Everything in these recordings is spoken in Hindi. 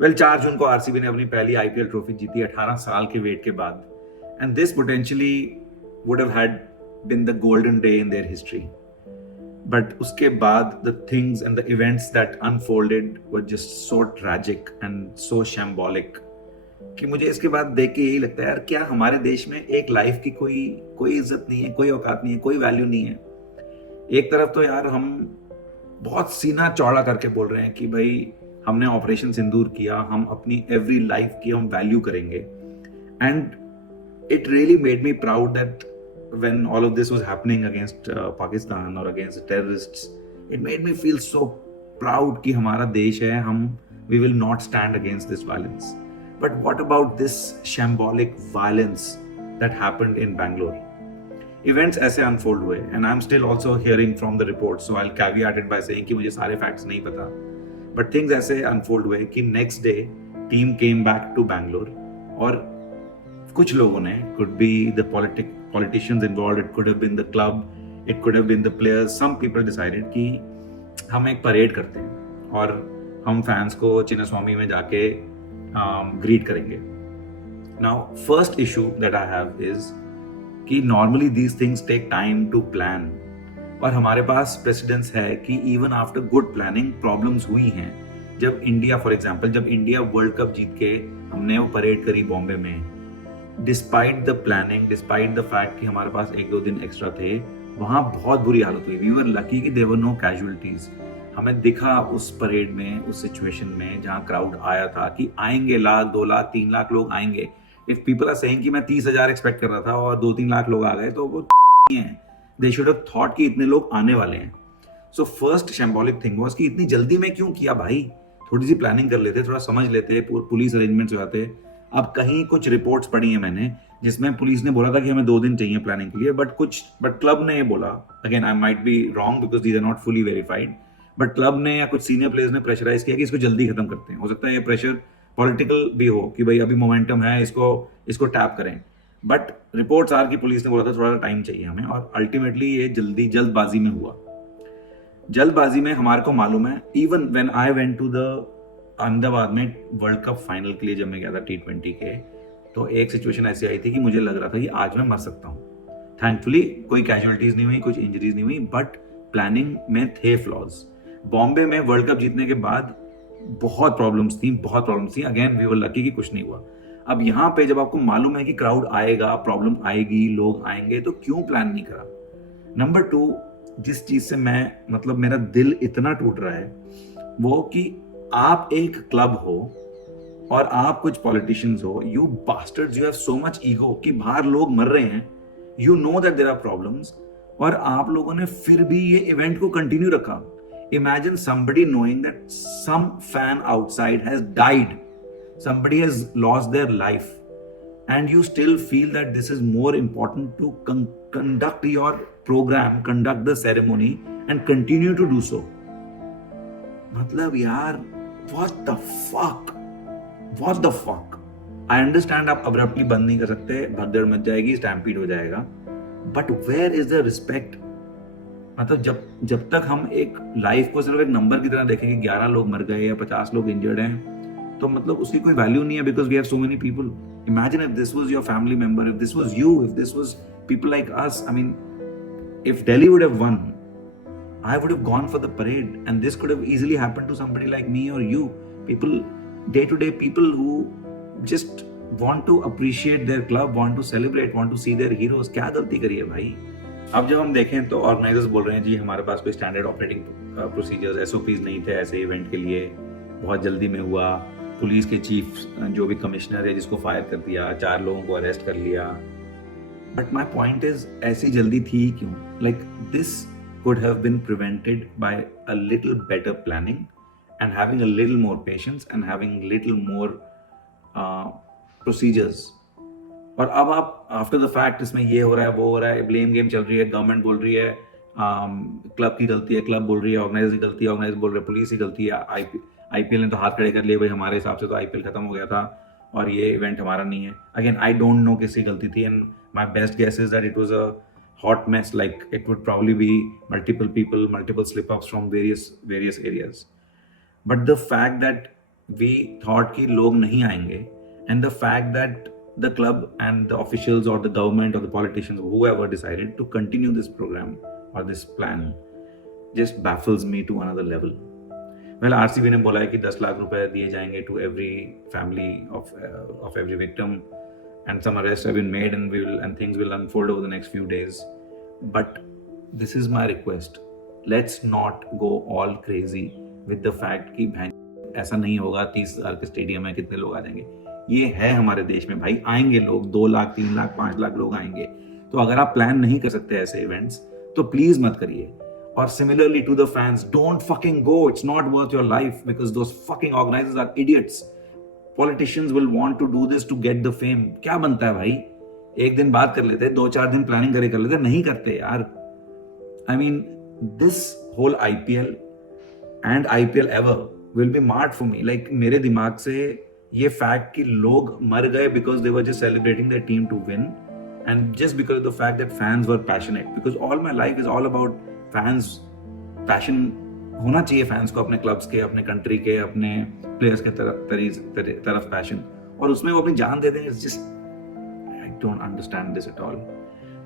वेल 4 जून को आरसीबी ने अपनी पहली आईपीएल ट्रॉफी जीती 18 साल के वेट के बाद, and this potentially would have had been the golden day in their history. But उसके बाद the things and the events that unfolded were just so tragic and so shambolic कि मुझे इसके बाद देख के यही लगता है, यार क्या हमारे देश में एक लाइफ की कोई इज्जत नहीं है, कोई औकात नहीं है, कोई वैल्यू नहीं है. एक तरफ तो यार हम बहुत सीना चौड़ा करके बोल रहे हैं कि भाई हमने ऑपरेशन सिंदूर किया, हम अपनी एवरी लाइफ की हम वैल्यू करेंगे. And it really made me proud that when all of this was happening against Pakistan or against terrorists, it made me feel so proud कि हमारा देश है, हम we will not stand against this violence. But what about this shambolic violence that happened in Bangalore? Events ऐसे unfold हुए, and I'm still also hearing from the reports, so I'll caveat it by saying कि मुझे सारे facts नहीं पता. But things ऐसे unfold हुए कि next day team came back to Bangalore और कुछ लोगों ने, could be the politicians involved, it could have been the club, it could have been the players, some people decided कि हम एक परेड करते हैं और हम फैंस को चिन्नास्वामी में जाके ग्रीट करेंगे. Now first issue that I have is कि normally these things take time to plan, और हमारे पास प्रेसिडेंस है कि even after good planning problems हुई हैं. जब इंडिया, फॉर एग्जांपल, जब इंडिया वर्ल्ड कप जीत के हमने वो परेड करी बॉम्बे में, despite the planning, despite the fact कि हमारे पास 1-2 दिन एक्स्ट्रा थे, वहाँ बहुत बुरी हालत हुई. वी वर लकी कि देयर वर नो कैजुअलिटीज. हमें दिखा उस परेड में, उस सिचुएशन में जहाँ क्राउड आया था कि आएंगे 1 लाख, 2 लाख, 3 लाख लोग आएंगे. इफ पीपल आर सेइंग कि मैं 30,000 एक्सपेक्ट कर रहा था और 2-3 लाख लोग आ गए, तो वो है. दे शुड हैव थॉट कि इतने लोग आने वाले हैं. सो फर्स्ट शैम्बॉलिक थिंग वाज कि इतनी जल्दी में क्यों किया भाई, थोड़ी सी प्लानिंग कर लेते, थोड़ा समझ लेते, पुलिस अरेंजमेंट्स हो जाते. अब कहीं कुछ रिपोर्ट्स पढ़ी है मैंने जिसमें पुलिस ने बोला था कि हमें 2 दिन चाहिए प्लानिंग के लिए, बट क्लब ने ये बोला, again I might be wrong because these are not fully verified, but club ने या कुछ सीनियर प्लेयर्स ने प्रेशराइज किया कि इसको जल्दी खत्म करते हैं. हो सकता है ये प्रेशर पॉलिटिकल भी हो कि भाई अभी मोमेंटम है, इसको टैप करें. बट रिपोर्ट्स आर की पुलिस ने बोला था थोड़ा सा टाइम चाहिए हमें, और अल्टीमेटली ये जल्दबाजी में हुआ. जल्दबाजी में हमारे को मालूम है, even when I went to the Ahmedabad में वर्ल्ड कप फाइनल के लिए जब मैं गया था T20 के, तो एक सिचुएशन ऐसी आई थी कि मुझे लग रहा था कि आज मैं मर सकता हूँ. थैंकफुली कोई कैजुअलिटीज नहीं हुई, कुछ इंजरीज नहीं हुई, बट प्लानिंग में थे फ्लॉज. बॉम्बे में वर्ल्ड कप जीतने के बाद बहुत प्रॉब्लम्स थी. अगेन वी वर लकी कि कुछ नहीं हुआ. अब यहाँ पे जब आपको मालूम है कि क्राउड आएगा, प्रॉब्लम आएगी, लोग आएंगे, तो क्यों प्लान नहीं करा. नंबर 2, जिस चीज से मेरा दिल इतना टूट रहा है वो कि आप एक क्लब हो और आप कुछ पॉलिटिशियंस हो, you bastards, you have so much ego कि बाहर लोग मर रहे हैं, you know that there are problems, और आप लोगों ने फिर भी ये इवेंट को कंटिन्यू रखा. Imagine somebody knowing that some fan outside has died, somebody has lost their life, and you still feel that this is more important to conduct your program, conduct the ceremony and continue to do so. मतलब यार, what the fuck. I understand आप abruptly बंद नहीं कर सकते, भगदड़ मच जाएगी, स्टैम्पीड हो जाएगा, but where is the respect? मतलब जब तक हम एक लाइफ को सिर्फ एक नंबर की तरह देखें कि 11 लोग मर गए या 50 लोग इंजर्ड हैं, तो मतलब उसकी कोई वैल्यू नहीं है, because we have so many people. Imagine if this was your family member, if this was you, if this was people like us. I mean, if Delhi would have won, I would have gone for the parade, and this could have easily happened to somebody like me or you. People, day-to-day people who just want to appreciate their club, want to celebrate, want to see their heroes. क्या गलती करी है भाई. अब जब हम देखें तो ऑर्गेनाइजर्स बोल रहे हैं जी हमारे पास कोई स्टैंडर्ड ऑपरेटिंग प्रोसीजर्स, SOPs नहीं थे ऐसे इवेंट के लिए, बहुत जल्दी में हुआ. पुलिस के चीफ जो भी कमिश्नर है जिसको फायर कर दिया, 4 लोगों को अरेस्ट कर लिया. बट माई पॉइंट इज, ऐसी जल्दी थी क्यों? Like this could have been prevented by a little better planning and having a little more patience and having little more procedures. और अब आप आफ्टर द फैक्ट इसमें ये हो रहा है, वो हो रहा है, ब्लेम गेम चल रही है, गवर्नमेंट बोल रही है क्लब की गलती है, क्लब बोल रही है, ऑर्गेनाइजर की गलती है, ऑर्गेनाइजर बोल रहे हैं पुलिस की गलती है, आईपीएल ने तो हाथ खड़े कर लिए, भाई हमारे हिसाब से तो आईपीएल खत्म हो गया था और ये इवेंट हमारा नहीं है. अगेन आई डोंट नो किसकी गलती थी, and my best guess is that it was a hot mess. Like it would probably be multiple people, multiple slip ups from various areas. But the fact that we thought कि लोग नहीं आएंगे, and the fact that the club and the officials or the government or the politicians, whoever decided to continue this program or this plan, just baffles me to another level. Well, RCB ने बोला है कि 10 लाख रुपए दिए जाएंगे to every family of every victim, and some arrests have been made, and things will unfold over the next few days. But this is my request. Let's not go all crazy with the fact कि ऐसा नहीं होगा, 30,000 के स्टेडियम में कितने लोग आ जाएंगे. ये है हमारे देश में भाई, आएंगे लोग, 2 लाख 3 लाख 5 लाख लोग आएंगे. तो अगर आप प्लान नहीं कर सकते ऐसे इवेंट्स तो प्लीज मत करिए. और similarly to the fans, don't fucking go. It's not worth your life because those fucking organisers are idiots. Politicians will want to do this to get the fame. क्या बनता है भाई, एक दिन बात कर लेते, 2-4 दिन प्लानिंग कर लेते, नहीं करते यार. I mean this whole IPL and IPL ever will be marred for me. Like मेरे दिमाग से ये फैक्ट कि लोग मर गए because they were just celebrating their team to win, and just because the fact that fans were passionate. Because all my life is all about fans. Passion होना चाहिए फैंस को अपने क्लब्स के, अपने कंट्री के, अपने प्लेयर्स के तरफ पैशन, और उसमें वो अपनी जान दे देंगे. Just I don't understand this at all.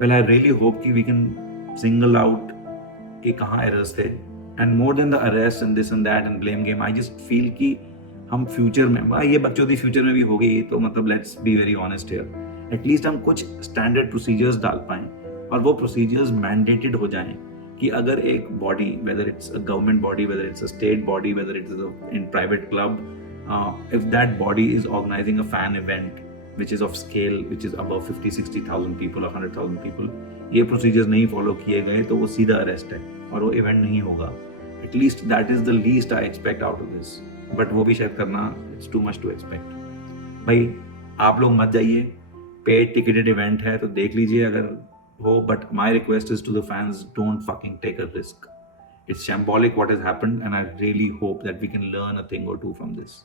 Well, I really hope कि we can single out कि कहाँ errors थे, and more than the arrests and this and that and blame game, I just feel कि हम future में, ये बकचोदी future में भी हो गई, तो मतलब let's be very honest here. At least हम कुछ standard procedures डाल पाएं और वो procedures mandated हो जाएं कि अगर एक body, whether it's a government body, whether it's a state body, whether it's in private club, if that body is organizing a fan event which is of scale, which is above 50,000-60,000 people or 100,000 people, ये प्रोसीजर्स नहीं फॉलो किए गए तो वो सीधा अरेस्ट है और वो इवेंट नहीं होगा. At least that is the least I expect out of this. But वो भी शायद करना it's too much to expect. भाई आप लोग मत जाइए, पेड टिकटेड इवेंट है तो देख लीजिए अगर हो, but my request is to the fans, don't fucking take a risk. It's shambolic what has happened, and I really hope that we can learn a thing or two from this.